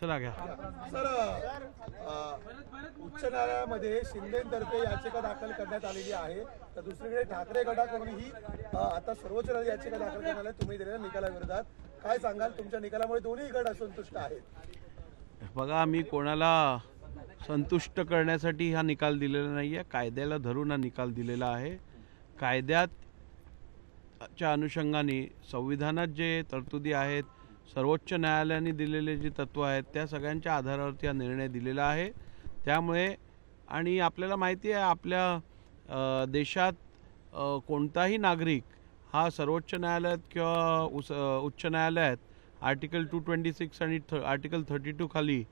चला घ्या सर, उच्च न्यायालयामध्ये शिंदेतर्फे याचिका दाखल करण्यात आलेली आहे, तर दुसरीकडे ठाकरे गटाकडूनही आता सर्वोच्च न्यायालयात याचिका दाखल करण्यात आली तुम्ही दिलेल्या निकालाविरोधात. काय सांगाल? तुमच्या निकालामुळे दोन्ही गट असंतुष्ट आहेत. बघा, मी कोणाला संतुष्ट करण्यासाठी हा निकाल दिलेला नाही आहे. कायद्याला धरून हा निकाल दिलेला आहे. कायद्याच्या अनुषंगाने संविधानात जे तरतुदी आहेत, सर्वोच्च न्यायालयाने दिलेले जे तत्व आहेत, त्या सगळ्यांच्या आधारावरती हा निर्णय दिलेला आहे. त्यामुळे आणि आपल्याला माहिती आहे, आपल्या देशात कोणताही नागरिक हा सर्वोच्च न्यायालयात किंवा उच्च न्यायालयात आर्टिकल 226 आणि आर्टिकल 32 खाली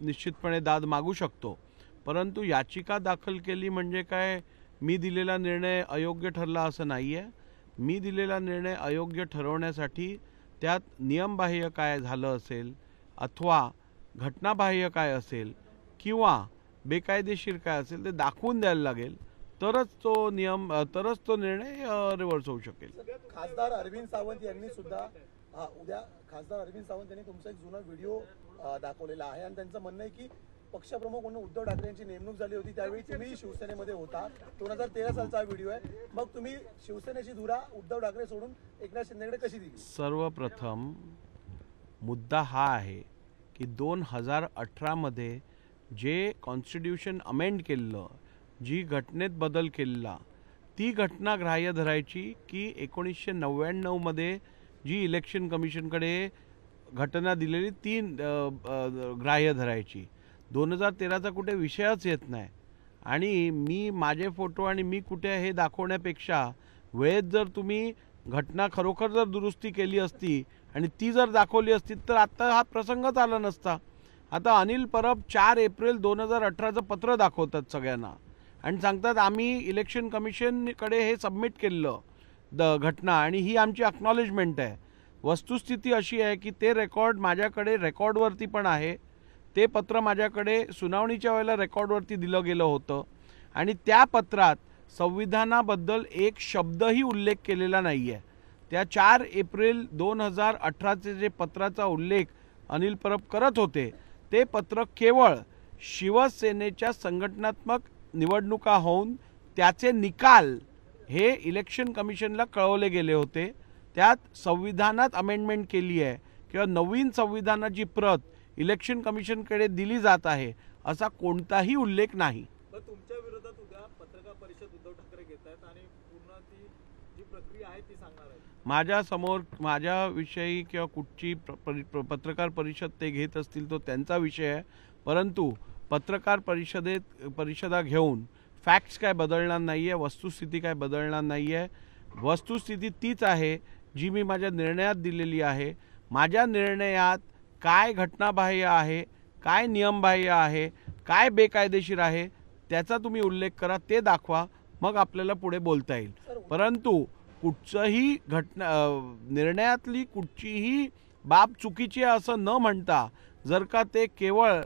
निश्चितपणे दाद मागू शकतो. परंतु याचिका दाखल केली म्हणजे काय मी दिलेला निर्णय अयोग्य ठरला असं नाही आहे. मी दिलेला निर्णय अयोग्य ठरवण्यासाठी त्यात नियमबाह्य काय झालं असेल अथवा घटनाबाह्य काय असेल किंवा बेकायदेशीर काय असेल ते दाखवून द्यायला लागेल, तरच तो निर्णय रिव्हर्स होऊ शकेल. खासदार अरविंद सावंत यांनी सुद्धा उद्या खासदार अरविंद सावंत यांनी तुमचा एक जुना व्हिडिओ दाखवलेला आहे आणि त्यांचं म्हणणं आहे की पक्षप्रमुख म्हणून उद्धव ठाकरे यांची नेमणूक झाली होती त्यावेळी तुम्ही शिवसेनेमध्ये होता. 2013 सालचा व्हिडिओ आहे. मग तुम्ही शिवसेनेची धुरा उद्धव ठाकरे सोडून एकनाथ शिंदेकडे कशी दिली? सर्वप्रथम मुद्दा हा आहे की 2018 मध्ये जे कॉन्स्टिट्यूशन अमेंड केलं, जी घटनेत बदल केला, ती घटना ग्राह्य धरायची की 1999 मध्ये जी इलेक्शन कमिशनकडे घटना दिलेली ती ग्राह्य धरायची? 2013चा कुठे विषयच येत नाही. आणि मी माझे फोटो आणि मी कुठे हे दाखवण्यापेक्षा वेळेत जर तुम्ही घटना खरोखर जर दुरुस्ती केली असती आणि ती जर दाखवली असती तर आता हा प्रसंगच आला नसता. आता अनिल परब 4 एप्रिल 2018चं पत्र दाखवतात सगळ्यांना आणि सांगतात आम्ही इलेक्शन कमिशनकडे हे सबमिट केलं घटना आणि ही आमची अक्नॉलेजमेंट आहे. वस्तुस्थिती अशी आहे की ते रेकॉर्ड माझ्याकडे रेकॉर्डवरती पण आहे. ते पत्र माझ्याकडे सुनावणीच्या वेळेला रेकॉर्डवरती दिलं गेलं होतं आणि त्या पत्रात संविधानाबद्दल एक शब्दही उल्लेख केलेला नाही आहे. त्या 4 एप्रिल 2018चे जे पत्राचा उल्लेख अनिल परब करत होते ते पत्र केवळ शिवसेनेच्या संघटनात्मक निवडणुका होऊन त्याचे निकाल हे इलेक्शन कमिशनला कळवले गेले होते. त्यात संविधानात अमेंडमेंट केली आहे किंवा नवीन संविधानाची प्रत इलेक्शन कमिशनकडे दिली जात आहे असा कोणताही उल्लेख नाही. तुमच्या विरोधात उद्या पत्रकार परिषद उद्धव ठाकरे घेत आहेत आणि पूर्ण ती जी प्रक्रिया आहे ती सांगणार आहेत. माझ्या समोर माझ्याविषयी किंवा कुठची पत्रकार परिषद ते घेत असतील तो त्यांचा विषय आहे. परंतु पत्रकार परिषदा घेऊन फॅक्ट्स काय बदलणार नाही आहे, वस्तुस्थिती काय बदलणार नाही आहे. वस्तुस्थिती तीच आहे जी मी माझ्या निर्णयात दिलेली आहे. माझ्या निर्णयात काय घटनाबाह्य आहे, काय नियमबाह्य आहे, काय बेकायदेशीर आहे त्याचा तुम्ही उल्लेख करा, ते दाखवा, मग आपल्याला पुढे बोलता येईल. परंतु कुठचंही निर्णयातली कुठचीही बाब चुकीची आहे असं न म्हणता जर का ते केवळ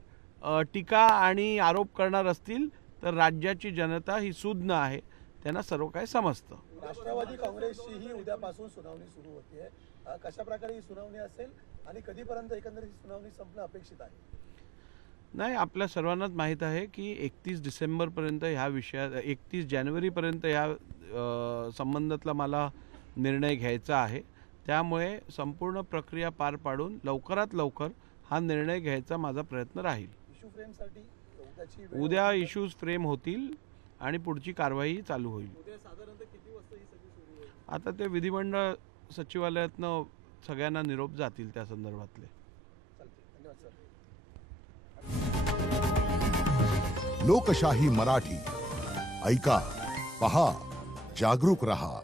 टीका आणि आरोप करणार असतील तर राज्याची जनता ही सुज्ञ आहे, त्यांना सर्व काही समजतं. राष्ट्रवादी काँग्रेसची ही उद्यापासून सुनावणी सुरू होते. कशा प्रकारे ही सुनावणी असेल आणि कधीपर्यंत एकंदरीत सुनावणी संपणं अपेक्षित आहे? नाही, आपल्या सर्वांनाच माहीत आहे की 31 डिसेंबरपर्यंत ह्या विषयात 31 जानेवारीपर्यंत ह्या संबंधातला मला निर्णय घ्यायचा आहे. त्यामुळे संपूर्ण प्रक्रिया पार पाडून लवकरात लवकर हा निर्णय घ्यायचा माझा प्रयत्न राहील. उद्या इश्यूज फ्रेम होतील आणि पुढची कारवाई चालू होईल. आता ते विधिमंडळ सचिवालयातनं सगळ्यांना निरोप जातील त्या संदर्भातले. लोकशाही मराठी ऐका, पहा, जागरूक रहा.